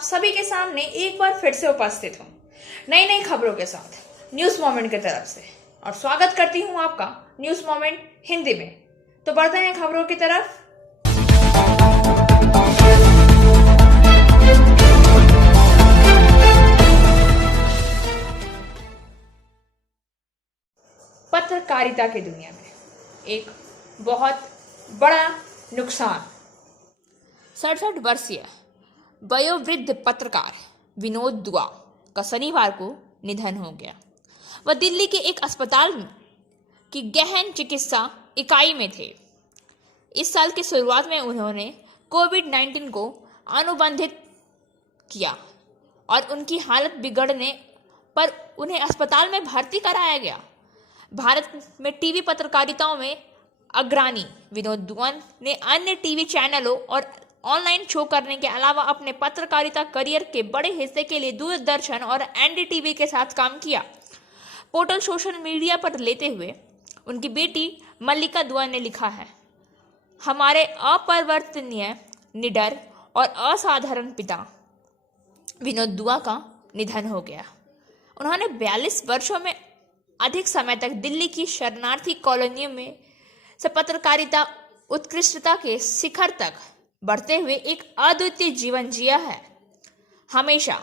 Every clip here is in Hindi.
आप सभी के सामने एक बार फिर से उपस्थित हूँ नई नई खबरों के साथ न्यूज मोमेंट की तरफ से। और स्वागत करती हूँ आपका न्यूज मोमेंट हिंदी में। तो बढ़ते हैं खबरों की तरफ। पत्रकारिता की दुनिया में एक बहुत बड़ा नुकसान। 67 वर्षीय वयोवृद्ध पत्रकार विनोद दुआ का शनिवार को निधन हो गया। वह दिल्ली के एक अस्पताल की गहन चिकित्सा इकाई में थे। इस साल की शुरुआत में उन्होंने कोविड-19 को अनुबंधित किया और उनकी हालत बिगड़ने पर उन्हें अस्पताल में भर्ती कराया गया। भारत में टीवी पत्रकारिताओं में अग्रणी विनोद दुआ ने अन्य टीवी चैनलों और ऑनलाइन शो करने के अलावा अपने पत्रकारिता करियर के बड़े हिस्से के लिए दूरदर्शन और एनडीटीवी के साथ काम किया। पोर्टल सोशल मीडिया पर लेते हुए उनकी बेटी मल्लिका दुआ ने लिखा है, हमारे अपरिवर्तनीय, निडर और असाधारण पिता विनोद दुआ का निधन हो गया। उन्होंने 42 वर्षों में अधिक समय तक दिल्ली की शरणार्थी कॉलोनियों में से पत्रकारिता उत्कृष्टता के शिखर तक बढ़ते हुए एक अद्वितीय जीवन जिया है। हमेशा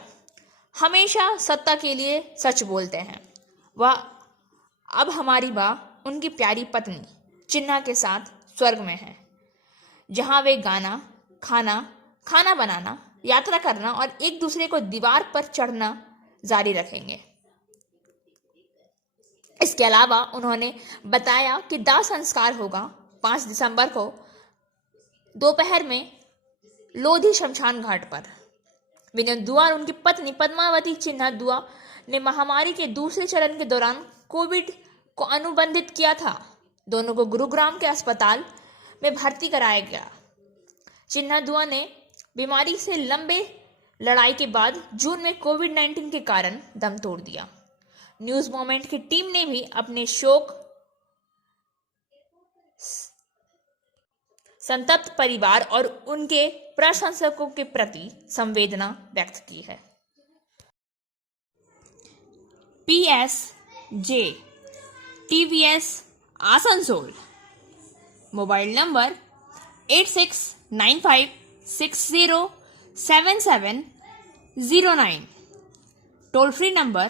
सत्ता के लिए सच बोलते हैं। वह अब हमारी मां उनकी प्यारी पत्नी चिन्ना के साथ स्वर्ग में है, जहां वे गाना, खाना बनाना, यात्रा करना और एक दूसरे को दीवार पर चढ़ना जारी रखेंगे। इसके अलावा उन्होंने बताया कि दाह संस्कार होगा 5 दिसंबर को दोपहर में लोधी शमशान घाट पर। विनोद दुआ और उनकी पत्नी पद्मावती चिन्ना दुआ ने महामारी के दूसरे चरण के दौरान कोविड को अनुबंधित किया था। दोनों को गुरुग्राम के अस्पताल में भर्ती कराया गया। चिन्ना दुआ ने बीमारी से लंबे लड़ाई के बाद जून में कोविड-19 के कारण दम तोड़ दिया। न्यूज मोमेंट की टीम ने भी अपने शोक संतप्त परिवार और उनके प्रशंसकों के प्रति संवेदना व्यक्त की है। PSJ TVS Asansol, mobile number 8695607709, toll free number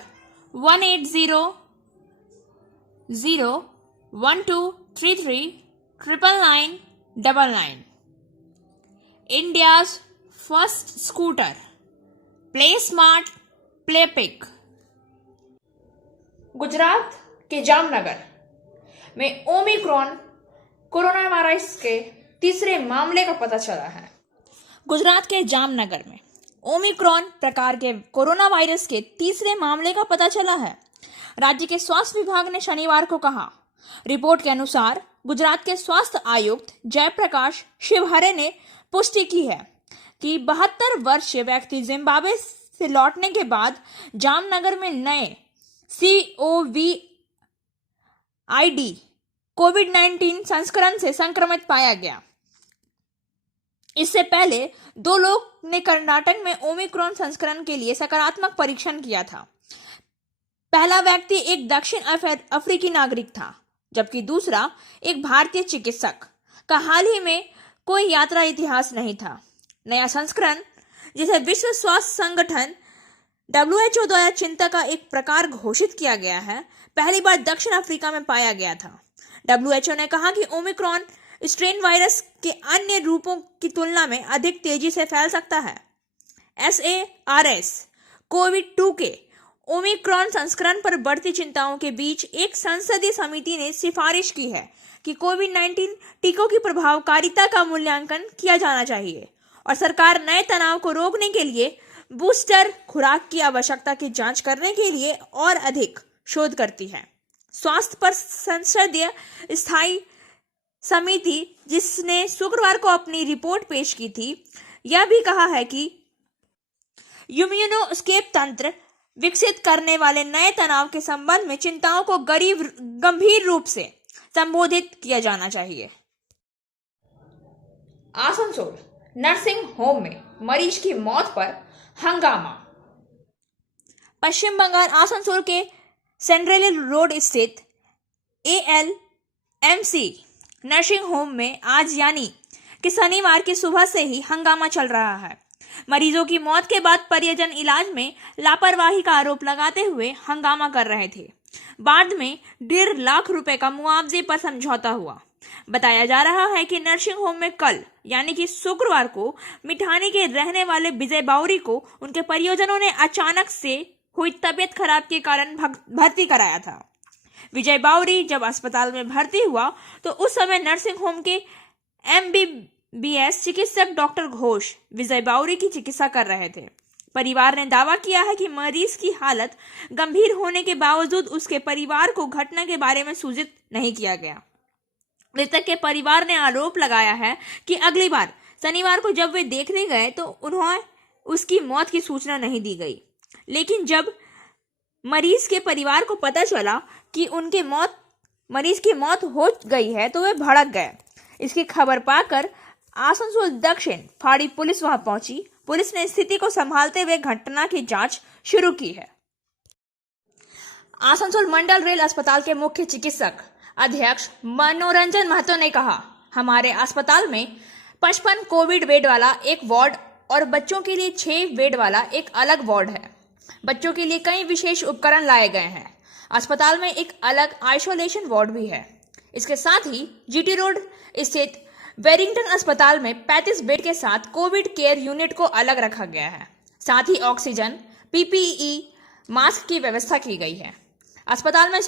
18001233999। India's first scooter, play smart play pick. Gujarat के जामनगर में ओमिक्रॉन कोरोना वायरस के तीसरे मामले का पता चला है। गुजरात के जामनगर में ओमिक्रॉन प्रकार के कोरोना वायरस के तीसरे मामले का पता चला है। राज्य के स्वास्थ्य विभाग ने शनिवार को कहा। रिपोर्ट के अनुसार गुजरात के स्वास्थ्य आयुक्त जयप्रकाश शिवहरे ने पुष्टि की है कि 72 वर्षीय व्यक्ति जिम्बाब्वे से लौटने के बाद जामनगर में नए COVID कोविड-19 संस्करण से संक्रमित पाया गया। इससे पहले 2 लोग ने कर्नाटक में ओमिक्रॉन संस्करण के लिए सकारात्मक परीक्षण किया था। पहला व्यक्ति एक दक्षिण अफ्रीकी नागरिक था, जबकि दूसरा एक भारतीय चिकित्सक का हाल ही में कोई यात्रा इतिहास नहीं था। नया संस्करण, जिसे विश्व स्वास्थ्य संगठन WHO द्वारा चिंता का एक प्रकार घोषित किया गया है, पहली बार दक्षिण अफ्रीका में पाया गया था। WHO ने कहा कि ओमिक्रॉन स्ट्रेन वायरस के अन्य रूपों की तुलना में अधिक तेजी से फैल सकता है। SARS कोविड-2 के ओमिक्रॉन संस्करण पर बढ़ती चिंताओं के बीच एक संसदीय समिति ने सिफारिश की है कि कोविड-19 टीकों की प्रभावकारिता का मूल्यांकन किया जाना चाहिए और सरकार नए तनाव को रोकने के लिए बूस्टर खुराक की आवश्यकता की जांच करने के लिए और अधिक शोध करती है। स्वास्थ्य पर संसदीय स्थायी समिति, जिसने शुक्रवार को अपनी रिपोर्ट पेश की थी, यह भी कहा है कि इम्यूनोस्केप तंत्र विकसित करने वाले नए तनाव के संबंध में चिंताओं को गंभीर रूप से संबोधित किया जाना चाहिए। आसनसोल नर्सिंग होम में मरीज की मौत पर हंगामा। पश्चिम बंगाल आसनसोल के सेंट्रल रोड स्थित ALMC नर्सिंग होम में आज यानी कि शनिवार की सुबह से ही हंगामा चल रहा है। मरीजों की मौत के बाद परिजन इलाज में लापरवाही का आरोप लगाते हुए हंगामा कर रहे थे। बाद में 1.5 लाख रुपए का मुआवजे पर समझौता हुआ। बताया जा रहा है कि नर्सिंग होम में कल यानी कि शुक्रवार को मिठानी के रहने वाले विजय बाउरी को उनके परिजनों ने अचानक से हुई तबीयत खराब के कारण भर्ती कराया था। विजय बाउरी जब अस्पताल में भर्ती हुआ तो उस समय नर्सिंग होम के MBBS चिकित्सक डॉक्टर घोष विजय बाउरी की चिकित्सा कर रहे थे। परिवार ने दावा किया है कि मरीज की हालत गंभीर होने के बावजूद उसके परिवार को घटना के बारे में सूचित नहीं किया गया। मृतक के परिवार ने आरोप लगाया है कि अगली बार शनिवार को जब वे देखने गए तो उन्हें उसकी मौत की सूचना नहीं दी गई, लेकिन जब मरीज के परिवार को पता चला कि मरीज की मौत हो गई है तो वे भड़क गए। इसकी खबर पाकर आसनसोल दक्षिण फाड़ी पुलिस वहां पहुंची। पुलिस ने स्थिति को संभालते हुए घटना की जांच शुरू की है। आसनसोल मंडल रेल अस्पताल के मुख्य चिकित्सक अध्यक्ष मनोरंजन महतो ने कहा, हमारे अस्पताल में 55 कोविड बेड वाला एक वार्ड और बच्चों के लिए 6 बेड वाला एक अलग वार्ड है। बच्चों के लिए कई विशेष उपकरण लाए गए हैं। अस्पताल में एक अलग आइसोलेशन वार्ड भी है। इसके साथ ही GT रोड स्थित वेरिंगटन अस्पताल में 35 बेड के साथ कोविड केयर यूनिट को अलग रखा गया है। साथ ही ऑक्सीजन, PPE, मास्क की व्यवस्था की गई है। अस्पताल में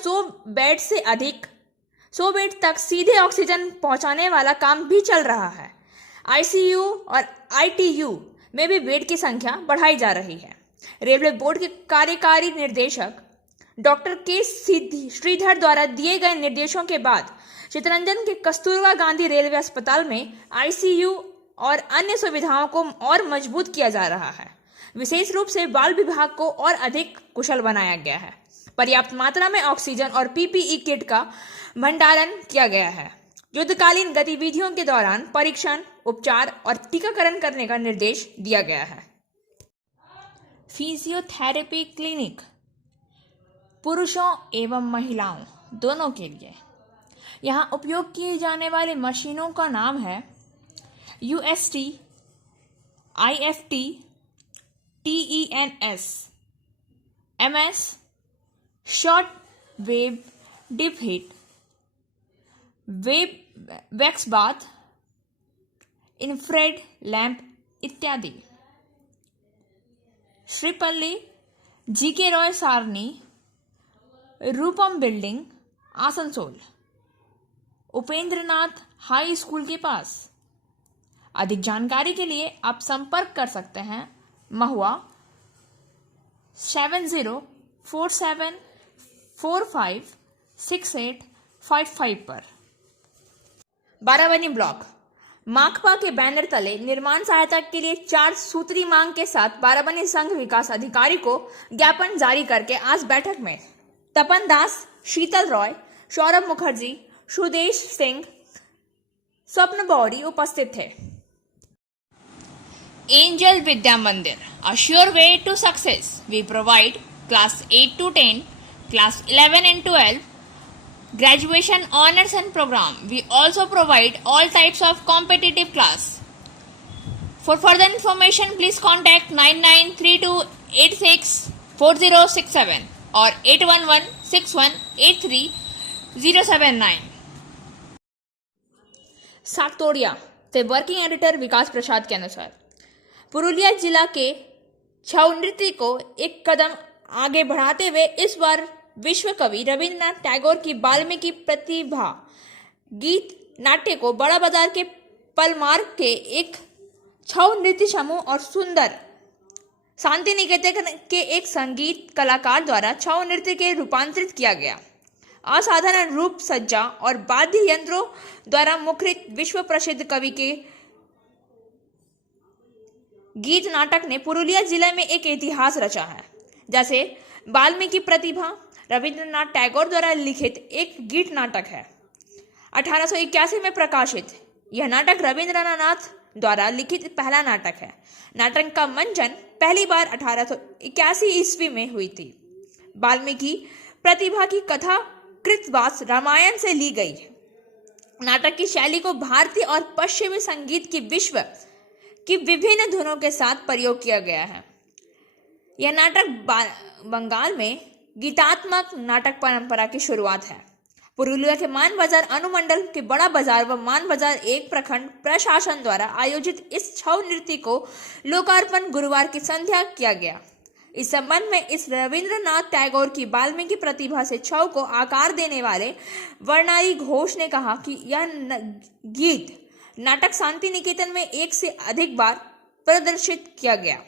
100 बेड तक सीधे ऑक्सीजन पहुंचाने वाला काम भी चल रहा है। ICU और ITU में भी बेड की संख्या बढ़ाई जा रही है। रेलवे बोर्ड के कार्यकारी निर्देशक डॉक्टर के श्रीधर द्वारा दिए गए निर्देशों के बाद चितरंजन के कस्तूरबा गांधी रेलवे अस्पताल में ICU और अन्य सुविधाओं को और मजबूत किया जा रहा है। विशेष रूप से बाल विभाग को और अधिक कुशल बनाया गया है। पर्याप्त मात्रा में ऑक्सीजन और PPE किट का भंडारण किया गया है। युद्धकालीन गतिविधियों के दौरान परीक्षण, उपचार और टीकाकरण करने का निर्देश दिया गया है। फिजियोथेरेपी क्लिनिक पुरुषों एवं महिलाओं दोनों के लिए। यहाँ उपयोग किए जाने वाली मशीनों का नाम है UST, IFT, TENS, MS, short wave deep heat, wax bath, infrared lamp इत्यादि। Shripalli GK Roy Sarani, Rupam building, Asansol, Upendranath high school के पास। अधिक जानकारी के लिए आप संपर्क कर सकते हैं महुआ 7047456855 पर। बाराबनी ब्लॉक माकपा के बैनर तले निर्माण सहायता के लिए 4 सूत्री मांग के साथ बाराबनी संघ विकास अधिकारी को ज्ञापन जारी करके आज बैठक में तपन दास, शीतल रॉय, सौरभ मुखर्जी, सुदेश सिंह, स्वप्न बौरी उपस्थित थे। एंजल विद्या मंदिर, a sure way to success. We provide class 8 to 10, class 11 and 12, graduation honors and program. We also provide all types of competitive class. For further information, please contact 9932864067 or 8116183079. सातोड़िया से वर्किंग एडिटर विकास प्रसाद के अनुसार पुरुलिया जिला के छऊ नृत्य को एक कदम आगे बढ़ाते हुए इस बार विश्व कवि रविंद्रनाथ टैगोर की वाल्मीकि प्रतिभा गीत नाट्य को बड़ा बाजार के पलमार्ग के एक छऊ नृत्य समूह और सुंदर शांति निकेतन के एक संगीत कलाकार द्वारा छऊ नृत्य के रूपांतरित किया गया। असाधारण रूप सज्जा और वाद्य यंत्रों द्वारा मुखरित विश्व प्रसिद्ध कवि के गीत नाटक ने पुरुलिया जिले में एक इतिहास रचा है। जैसे वाल्मीकि प्रतिभा रविंद्रनाथ टैगोर द्वारा लिखित एक गीत नाटक है। 1881 में प्रकाशित यह नाटक रविंद्रनाथ द्वारा लिखित पहला नाटक है। नाटक का मंचन पहली बार 1881 ईस्वी में हुई थी। वाल्मीकि प्रतिभा की कथा कृतवास रामायण से ली गई है। नाटक की शैली को भारतीय और पश्चिमी संगीत की विश्व की विभिन्न धुनों के साथ प्रयोग किया गया है। यह नाटक बंगाल में गीतात्मक नाटक परंपरा की शुरुआत है। पुरुलिया के मानबाजार अनुमंडल के बड़ा बाजार व मानबाजार एक प्रखंड प्रशासन द्वारा आयोजित इस छऊ नृत्य को लोकार्पण गुरुवार की संध्या किया गया। इस संबंध में इस रविंद्रनाथ टैगोर की वाल्मीकि प्रतिभा से छऊ को आकार देने वाले वर्णारी घोष ने कहा कि यह गीत नाटक शांति निकेतन में 1 से अधिक बार प्रदर्शित किया गया।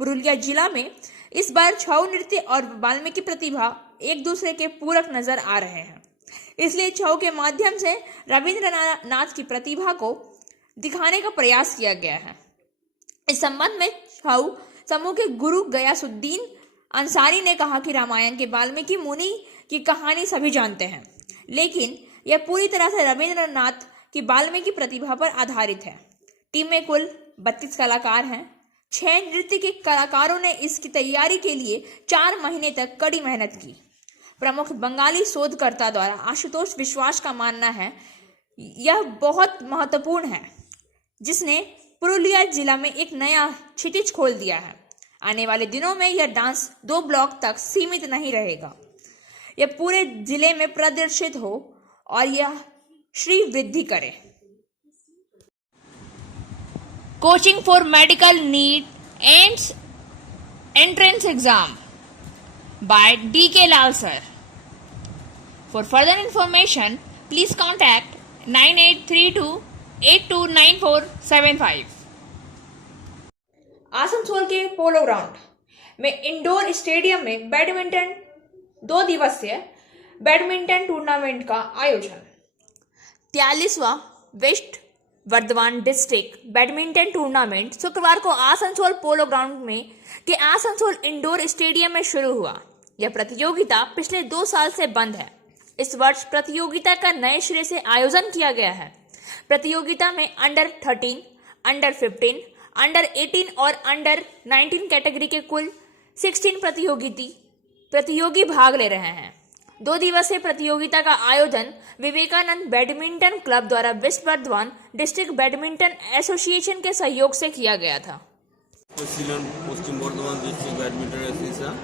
पुरुलिया जिला में इस बार छऊ नृत्य और वाल्मीकि प्रतिभा एक दूसरे के पूरक नजर आ रहे हैं, इसलिए छऊ के माध्यम से रविंद्रनाथ की प्रतिभा को दिखाने का प्रयास किया गया है। इस संबंध में छऊ समूह के गुरु गयासुद्दीन अंसारी ने कहा कि रामायण के वाल्मीकि मुनि की कहानी सभी जानते हैं, लेकिन यह पूरी तरह से रविंद्रनाथ की वाल्मीकि प्रतिभा पर आधारित है। टीम में कुल 32 कलाकार हैं। 6 नृत्य के कलाकारों ने इसकी तैयारी के लिए 4 महीने तक कड़ी मेहनत की। प्रमुख बंगाली शोधकर्ता द्वारा आशुतोष विश्वास का मानना है यह बहुत महत्वपूर्ण है, जिसने पुरुलिया जिला में एक नया क्षितिज खोल दिया है। आने वाले दिनों में यह डांस 2 ब्लॉक तक सीमित नहीं रहेगा, यह पूरे जिले में प्रदर्शित हो और यह श्री वृद्धि करे। Coaching for medical neat and entrance exam by D.K. Lal sir. For further information, please contact 9832829475. Asansol के पोलो ग्राउंड में इंडोर स्टेडियम में बैडमिंटन 2 दिवसीय बैडमिंटन टूर्नामेंट का आयोजन। 43वां west Bardhaman district badminton tournament शुक्रवार को आसनसोल पोलो ग्राउंड में के आसनसोल इंडोर स्टेडियम में शुरू हुआ। यह प्रतियोगिता पिछले 2 साल से बंद है। इस वर्ष प्रतियोगिता का नए सिरे से आयोजन किया गया है। प्रतियोगिता में अंडर 13, अंडर 15, अंडर 18 और अंडर 19 कैटेगरी के कुल 16 प्रतियोगी भाग ले रहे हैं। 2 दिवसीय प्रतियोगिता का आयोजन विवेकानंद बैडमिंटन क्लब द्वारा west Bardhaman district badminton association के सहयोग से किया गया था। Paschim Bardhaman district badminton association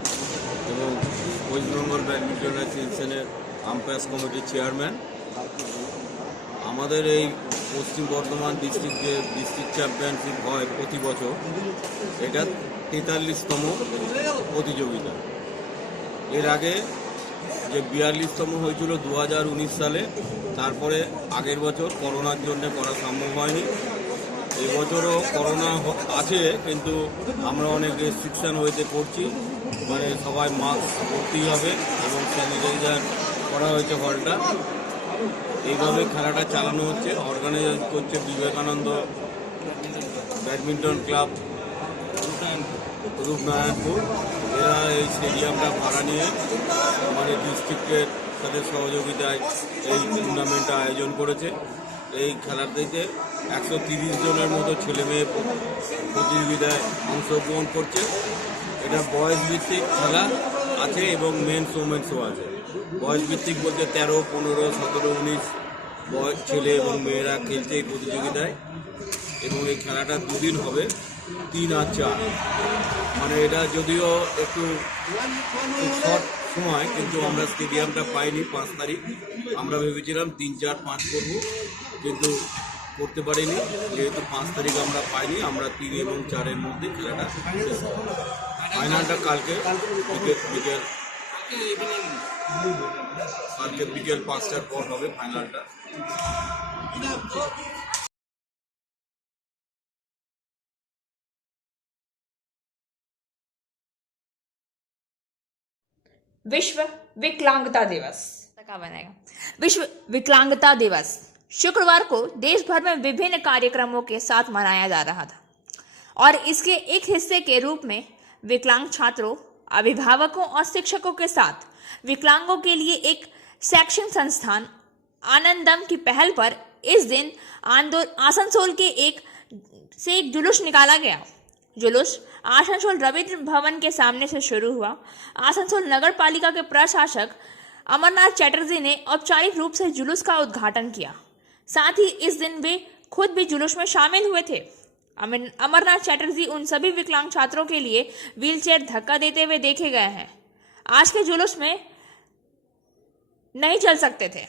এবং ওয়েস্ট বেঙ্গল ব্যাডমিন্টন অ্যাসোসিয়েশনের আম্পায়ার্স কমিটির চেয়ারম্যান। আমাদের এই পশ্চিম বর্ধমান ডিস্ট্রিক্টে ডিস্ট্রিক্ট চ্যাম্পিয়নশিপ হয় প্রতি বছর। এটা 43তম প্রতিযোগিতা। এর আগে যে 42তম হয়েছিল 2019 সালে, তারপরে আগের বছর করোনার জন্য করা সম্ভব হয়নি। এই বছরও করোনা আছে, কিন্তু আমরা অনেক রেস্ট্রিকশন হয়েছে করছি, মানে সবাই মাস্ক পরতেই হবে এবং স্যানিটাইজার করা হয়েছে হলটা। এইভাবে খেলাটা চালানো হচ্ছে। অর্গানাইজ করছে বিবেকানন্দ ব্যাডমিন্টন ক্লাব রূপনারায়ণপুর। এরা এই স্টেডিয়ামটা ভাড়া নিয়ে আমাদের ডিস্ট্রিক্টের সাথে সহযোগিতায় এই টুর্নামেন্টটা আয়োজন করেছে। এই খেলাটিতে 130 জনের মতো ছেলে মেয়ে প্রতিযোগিতায় অংশগ্রহণ করছে। এটা বয়স ভিত্তিক খেলা আছে এবং মেন্স ওমেন্সও আছে। বয়স ভিত্তিক বলতে 13, 15, 17, 19 বয়স ছেলে এবং মেয়েরা খেলছে এই প্রতিযোগিতায়। এবং এই খেলাটা 2 দিন হবে, 3 আর 4। মানে এটা যদিও একটু শর্ট সময়, কিন্তু আমরা স্টেডিয়ামটা পাইনি 5 তারিখ। আমরা ভেবেছিলাম 3, 4, 5 করব, কিন্তু করতে পারিনি। যেহেতু 5 তারিখ আমরা পাইনি, আমরা 3 এবং 4-এর মধ্যে খেলাটা শেষ করব। ফাইনালটা কালকে বিকেল 5টার পর হবে ফাইনালটা। विश्व विकलांगता दिवस का बनेगा। विश्व विकलांगता दिवस शुक्रवार को देश भर में विभिन्न कार्यक्रमों के साथ मनाया जा रहा था और इसके एक हिस्से के रूप में विकलांग छात्रों, अभिभावकों और शिक्षकों के साथ विकलांगों के लिए एक शैक्षणिक संस्थान आनंदम की पहल पर इस दिन आसनसोल के एक से एक जुलूस निकाला गया। जुलूस आसनसोल रविंद्र भवन के सामने से शुरू हुआ। आसनसोल नगर पालिका के प्रशासक अमरनाथ चैटर्जी ने औपचारिक रूप से जुलूस का उद्घाटन किया। साथ ही इस दिन वे खुद भी जुलूस में शामिल हुए थे। अमरनाथ चैटर्जी उन सभी विकलांग छात्रों के लिए व्हीलचेयर धक्का देते हुए देखे गए हैं। आज के जुलूस में नहीं चल सकते थे।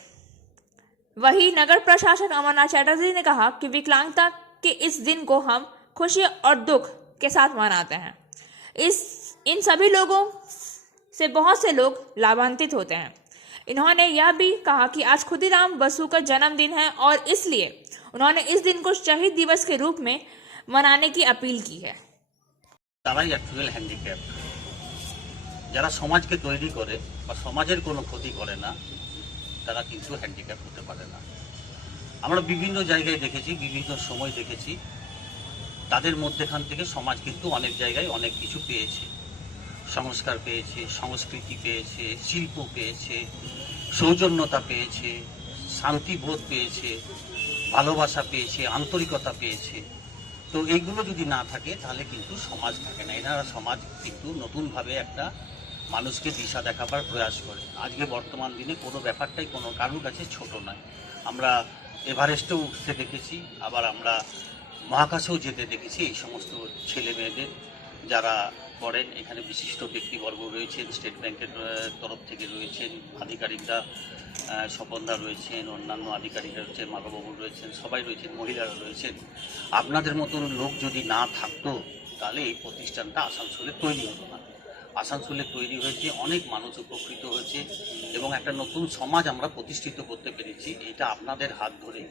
वही नगर प्रशासक अमरनाथ चैटर्जी ने कहा कि विकलांगता के इस दिन को हम खुशी और दुख के साथ मनाते हैं। इन सभी लोगों से बहुत से लोग लाभान्वित होते हैं। इन्होंने यह भी कहा कि आज खुदीराम बसु का जन्मदिन है और इसलिए उन्होंने इस दिन को शहीद दिवस के रूप में मनाने की अपील की है। তারাই অ্যাকচুয়াল হ্যান্ডিক্যাপ, যারা সমাজকে তৈরি করে বা সমাজের কোনো ক্ষতি করে না তারা কিন্তু হ্যান্ডিক্যাপ হতে পারে না। আমরা বিভিন্ন জায়গায় দেখেছি, বিভিন্ন সময় দেখেছি, তাদের মধ্যেখান থেকে সমাজ কিন্তু অনেক জায়গায় অনেক কিছু পেয়েছে। সংস্কার পেয়েছে, সংস্কৃতি পেয়েছে, শিল্প পেয়েছে, সৌজন্যতা পেয়েছে, শান্তিবোধ পেয়েছে, ভালোবাসা পেয়েছে, আন্তরিকতা পেয়েছে। তো এইগুলো যদি না থাকে তাহলে কিন্তু সমাজ থাকে না। এনারা সমাজ কিন্তু নতুনভাবে একটা মানুষকে দিশা দেখাবার প্রয়াস করে। আজকে বর্তমান দিনে কোনো ব্যাপারটাই কোনো কারোর কাছে ছোট নয়। আমরা এভারেস্টেও উঠতে দেখেছি, আবার আমরা মহাকাশেও যেতে দেখেছি এই সমস্ত ছেলে মেয়েদের যারা করেন। এখানে বিশিষ্ট ব্যক্তিবর্গ রয়েছেন, স্টেট ব্যাংকের তরফ থেকে রয়েছেন আধিকারিকরা, স্বপনদা রয়েছেন, অন্যান্য আধিকারিকরা রয়েছেন, মাধববাবু রয়েছেন, সবাই রয়েছেন, মহিলারা রয়েছেন। আপনাদের মতন লোক যদি না থাকতো তাহলে এই প্রতিষ্ঠানটা আসানসোলে তৈরি হতো না। আসানসোলে তৈরি হয়েছে, অনেক মানুষ উপকৃত হয়েছে এবং একটা নতুন সমাজ আমরা প্রতিষ্ঠিত করতে পেরেছি। এটা আপনাদের হাত ধরে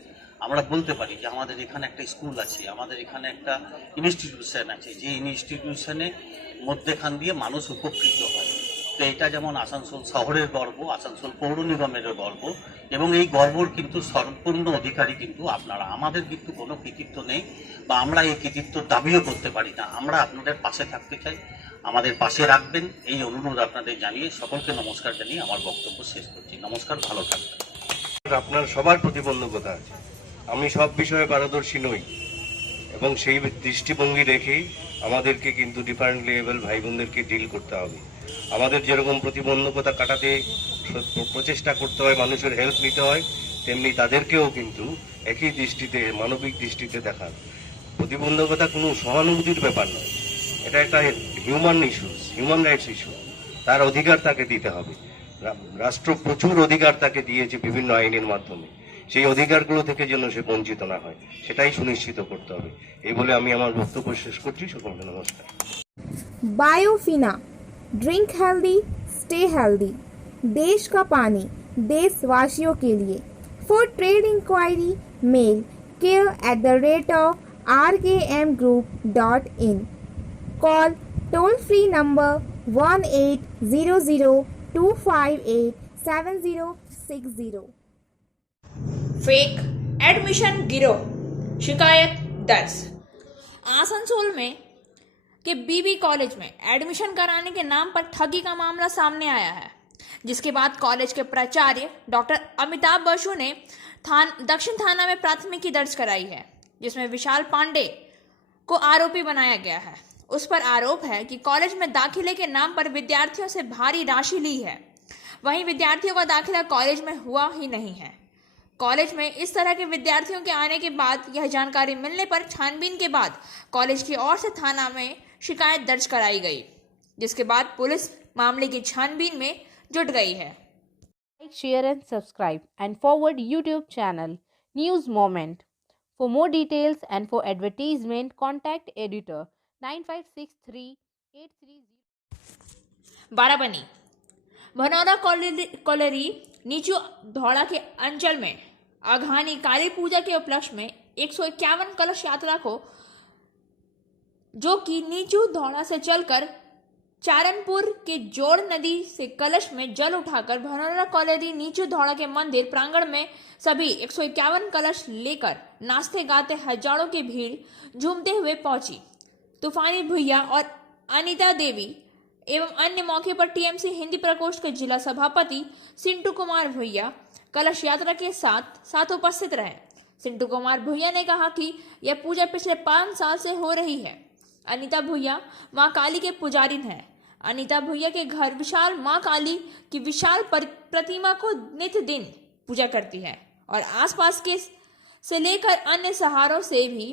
আমরা বলতে পারি যে আমাদের এখানে একটা স্কুল আছে, আমাদের এখানে একটা ইনস্টিটিউশন আছে, যে ইনস্টিটিউশনে মধ্যেখান দিয়ে মানুষ উপকৃত হয়। তো এটা যেমন আসানসোল শহরের গর্ব, আসানসোল পৌর নিগমের গর্ব, এবং এই গর্বর কিন্তু সম্পূর্ণ অধিকারী কিন্তু আপনারা। আমাদের কিন্তু কোনো কৃতিত্ব নেই বা আমরা এই কৃতিত্ব দাবিও করতে পারি না। আমরা আপনাদের পাশে থাকতে চাই, আমাদের পাশে রাখবেন এই অনুরোধ আপনাদের জানিয়ে সকলকে নমস্কার জানিয়ে আমার বক্তব্য শেষ করছি। নমস্কার, ভালো থাকবেন। আপনার সবার প্রতিবন্ধকতা আছে, আমি সব বিষয়ে পারদর্শী নই এবং সেই দৃষ্টিভঙ্গি রেখেই আমাদেরকে কিন্তু ডিফারেন্ট লেভেল ভাই বোনদেরকে ডিল করতে হবে। আমাদের যেরকম প্রতিবন্ধকতা কাটাতে প্রচেষ্টা করতে হয়, মানুষের হেল্প নিতে হয়, তেমনি তাদেরকেও কিন্তু একই দৃষ্টিতে, মানবিক দৃষ্টিতে দেখার। প্রতিবন্ধকতা কোনো সহানুভূতির ব্যাপার নয়, এটা একটা human issues, human rights issue. তার অধিকার তাকে দিতে হবে। রাষ্ট্র প্রচুর অধিকার তাকে দিয়েছে বিভিন্ন আইনের মাধ্যমে, সেই অধিকারগুলো থেকে যেন সে বঞ্চিত না হয় সেটাই সুনিশ্চিত করতে হবে। এই বলে আমি আমার বক্তব্য শেষ করছি। সকলকে নমস্কার। Biofina, drink healthy, stay healthy. देश का पानी देशवासियों के लिए। For trade inquiry mail care@rkmgroup.in। Call toll free number 180025876060। Fake admission गिरोह, शिकायत दर्ज। आसनसोल में के बीबी कॉलेज में एडमिशन कराने के नाम पर ठगी का मामला सामने आया है, जिसके बाद कॉलेज के प्राचार्य डॉक्टर अमिताभ बसु ने दक्षिण थाना में प्राथमिकी दर्ज कराई है, जिसमें विशाल पांडे को आरोपी बनाया गया है। उस पर आरोप है कि कॉलेज में दाखिले के नाम पर विद्यार्थियों से भारी राशि ली है। वहीं विद्यार्थियों का दाखिला कॉलेज में हुआ ही नहीं है। कॉलेज में इस तरह के विद्यार्थियों के आने के बाद यह जानकारी मिलने पर छानबीन के बाद कॉलेज की ओर से थाना में शिकायत दर्ज कराई गई, जिसके बाद पुलिस मामले की छानबीन में जुट गई है। Like, share and subscribe and forward YouTube channel News Moment. For more details and for advertisement, contact editor 956383. Barabani Bhanaura colony Nichu Dhaura के अंचल में आघानी काली पूजा के उपलक्ष्य में 151 कलश यात्रा को, जो कि नीचू धौड़ा से चलकर चारणपुर के जोड़ नदी से कलश में जल उठाकर भनौरा कॉलोनी नीचू धौड़ा के मंदिर प्रांगण में सभी 151 कलश लेकर नाचते गाते हजारों की भीड़ झूमते हुए पहुंची। तूफानी भुइया और अनीता देवी एवं अन्य मौके पर टीएमसी हिंदी प्रकोष्ठ के जिला सभापति सिंटू कुमार भुइया कलश यात्रा के साथ उपस्थित रहे। सिंटू कुमार भुइया ने कहा कि यह पूजा पिछले 5 साल से हो रही है। अनीता भुइया मां काली के पुजारी हैं। अनीता भुइया के घर विशाल मां काली की विशाल प्रतिमा को नित्य दिन पूजा करती है और आसपास के से लेकर अन्य सहारों से भी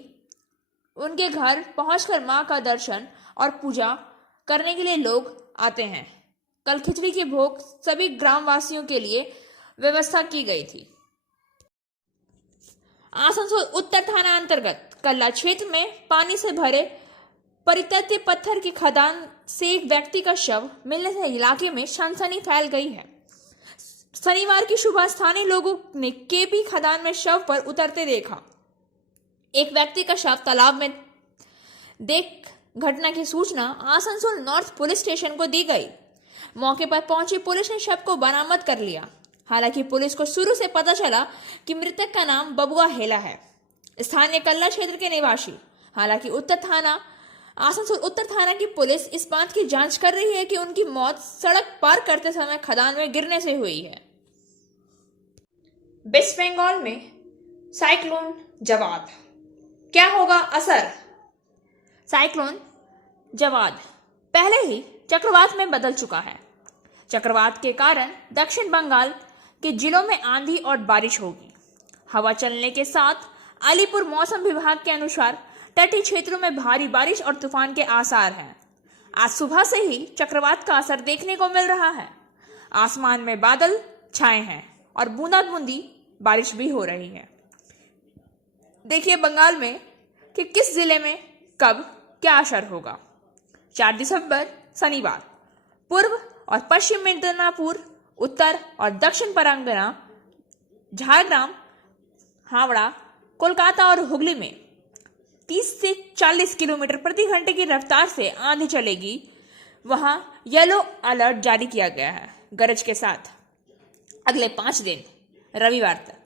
उनके घर पहुंचकर मां का दर्शन और पूजा करने के लिए लोग आते हैं। कल खिचड़ी के भोग सभी ग्रामवासियों के लिए व्यवस्था की गई थी। आसनसोल उत्तर थाना अंतर्गत कल्ला क्षेत्र में पानी से भरे परित्यक्त पत्थर की खदान से एक व्यक्ति का शव मिलने से इलाके में सनसनी फैल गई है। शनिवार की सुबह स्थानीय लोगों ने केपी खदान में शव पर उतरते देखा। एक व्यक्ति का शव तालाब में देख घटना की सूचना आसनसोल नॉर्थ पुलिस स्टेशन को दी गई। मौके पर पहुंची पुलिस ने शव को बरामद कर लिया। हालांकि पुलिस को शुरू से पता चला कि मृतक का नाम बबुआ हेला है, स्थानीय कल्ला क्षेत्र के निवासी। हालांकि आसनसोल उत्तर थाना की पुलिस इस बात की जांच कर रही है कि उनकी मौत सड़क पार करते समय खदान में गिरने से हुई है। वेस्ट बंगाल में साइक्लोन जवाद, क्या होगा असर? साइक्लोन जवाद पहले ही चक्रवात में बदल चुका है। चक्रवात के कारण दक्षिण बंगाल के जिलों में आंधी और बारिश होगी। हवा चलने के साथ अलीपुर मौसम विभाग के अनुसार तटीय क्षेत्रों में भारी बारिश और तूफान के आसार हैं। आज सुबह से ही चक्रवात का असर देखने को मिल रहा है। आसमान में बादल छाए हैं और बूंदाबूंदी बारिश भी हो रही है। देखिए बंगाल में कि किस जिले में कब क्या असर होगा। 4 दिसंबर शनिवार पूर्व और पश्चिम मिदनापुर, उत्तर और दक्षिण परगना, झारग्राम, हावड़ा, कोलकाता और हुगली में 30 से 40 किलोमीटर प्रति घंटे की रफ्तार से आंधी चलेगी। वहां येलो अलर्ट जारी किया गया है गरज के साथ अगले 5 दिन रविवार तक।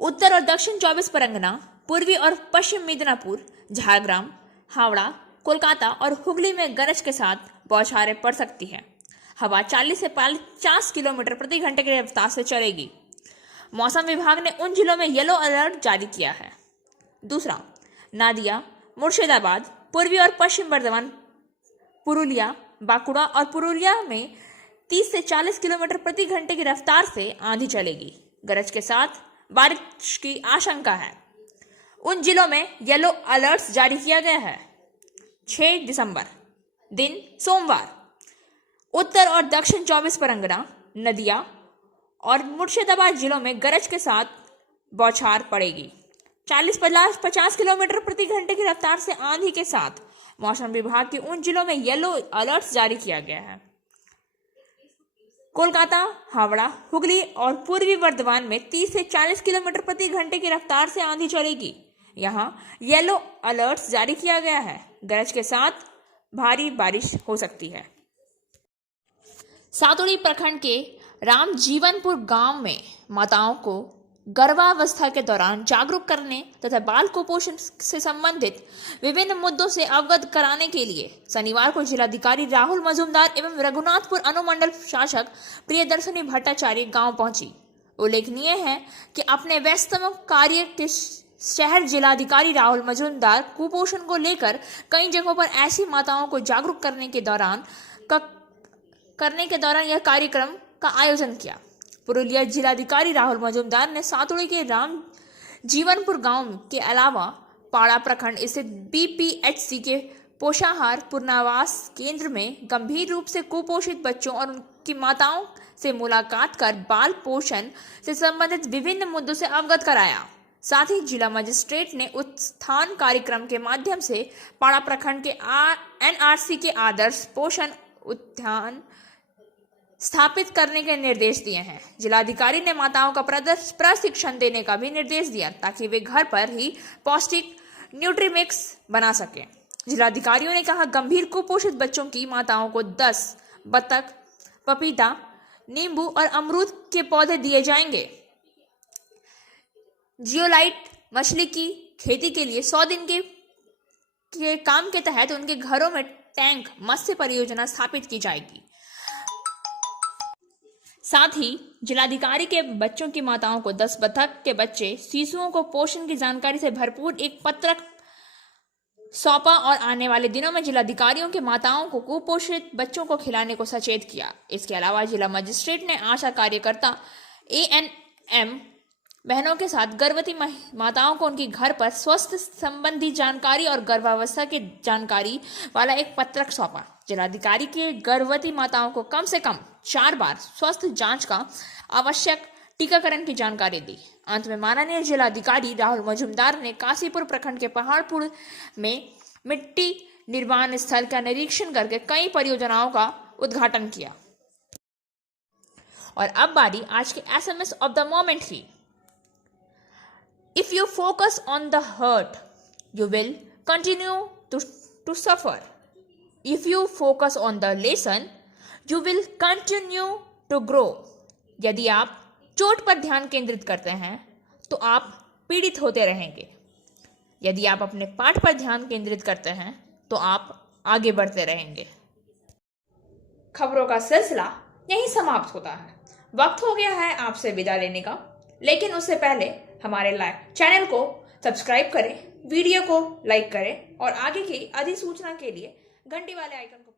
उत्तर और दक्षिण 24 परगना, पूर्वी और पश्चिम मिदनापुर, झारग्राम, हावड़ा, कोलकाता और हुगली में गरज के साथ बौछारें पड़ सकती है। हवा 40 से 50 किलोमीटर प्रति घंटे की रफ्तार से चलेगी। मौसम विभाग ने उन जिलों में येलो अलर्ट जारी किया है। दूसरा, नादिया, मुर्शिदाबाद, पूर्वी और पश्चिम बर्धमान, पुरुलिया, बांकुड़ा और पुरुलिया में 30 से 40 किलोमीटर प्रति घंटे की रफ्तार से आंधी चलेगी। गरज के साथ बारिश की आशंका है। उन जिलों में येलो अलर्ट्स जारी किया गया है। 6 दिसंबर दिन सोमवार उत्तर और दक्षिण 24 परगना, नदिया और मुर्शिदाबाद जिलों में गरज के साथ बौछार पड़ेगी। 40-50 किलोमीटर प्रति घंटे की रफ्तार से आंधी के साथ मौसम विभाग के उन जिलों में येलो अलर्ट जारी किया गया है। कोलकाता, हावड़ा, हुगली और पूर्वी बर्धमान में 30 से 40 किलोमीटर प्रति घंटे की रफ्तार से आंधी चलेगी। यहां येलो अलर्ट जारी किया गया है। गरज के साथ भारी बारिश हो सकती है। सातोड़ी प्रखंड के रामजीवनपुर गांव में माताओं को गर्भावस्था के दौरान जागरूक करने तथा बाल कुपोषण से संबंधित विभिन्न मुद्दों से अवगत कराने के लिए शनिवार को जिलाधिकारी राहुल मजूमदार एवं रघुनाथपुर अनुमंडल शासक प्रियदर्शनी भट्टाचार्य गांव पहुंची। उल्लेखनीय है कि अपने व्यस्ततम कार्य के शहर जिलाधिकारी राहुल मजूमदार कुपोषण को लेकर कई जगहों पर ऐसी माताओं को जागरूक करने के दौरान यह कार्यक्रम का आयोजन किया। पुरुलिया जिलाधिकारी राहुल मजूमदार ने सातुड़ी के राम जीवनपुर गांव के अलावा पाड़ा प्रखंड स्थित बीपीएचसी के पोषाहार पुनर्वास केंद्र में गंभीर रूप से कुपोषित बच्चों और उनकी माताओं से मुलाकात कर बाल पोषण से संबंधित विभिन्न मुद्दों से अवगत कराया। साथ ही जिला मजिस्ट्रेट ने उत्थान कार्यक्रम के माध्यम से पाड़ा प्रखंड के एनआरसी के आदर्श पोषण उद्यान स्थापित करने के निर्देश दिए हैं। जिलाधिकारी ने माताओं का प्रशिक्षण देने का भी निर्देश दिया ताकि वे घर पर ही पौष्टिक न्यूट्रीमिक्स बना सकें। जिलाधिकारियों ने कहा, गंभीर कुपोषित बच्चों की माताओं को 10 बतख, पपीता, नींबू और अमरूद के पौधे दिए जाएंगे। जियोलाइट मछली की खेती के लिए 100 दिन के काम के तहत उनके घरों में टैंक मत्स्य परियोजना स्थापित की जाएगी। साथ ही जिलाधिकारी के बच्चों की माताओं को 10 बतख के बच्चे शिशुओं को पोषण की जानकारी से भरपूर एक पत्रक सौंपा और आने वाले दिनों में जिलाधिकारियों के माताओं को कुपोषित बच्चों को खिलाने को सचेत किया। इसके अलावा जिला मजिस्ट्रेट ने आशा कार्यकर्ता ANM बहनों के साथ गर्भवती माताओं को उनकी घर पर स्वास्थ्य संबंधी जानकारी और गर्भावस्था की जानकारी वाला एक पत्रक सौंपा। जिलाधिकारी के गर्भवती माताओं को कम से कम 4 बार स्वास्थ्य जांच का आवश्यक टीकाकरण की जानकारी दी। अंत में माननीय जिलाधिकारी राहुल मजूमदार ने काशीपुर प्रखंड के पहाड़पुर में मिट्टी निर्माण स्थल का निरीक्षण करके कई परियोजनाओं का उद्घाटन किया। और अब बारी आज के SMS ऑफ द मोमेंट की। If you focus on the hurt, you will continue to suffer. If you focus on the lesson, you will continue to grow. यदि आप चोट पर ध्यान केंद्रित करते हैं तो आप पीड़ित होते रहेंगे। यदि आप अपने पाठ पर ध्यान केंद्रित करते हैं तो आप आगे बढ़ते रहेंगे। खबरों का सिलसिला यहीं समाप्त होता है। वक्त हो गया है आपसे विदा लेने का, लेकिन उससे पहले हमारे चैनल को सब्सक्राइब करें, वीडियो को लाइक करें और आगे की अधिसूचना के लिए घंटी वाले आइकन को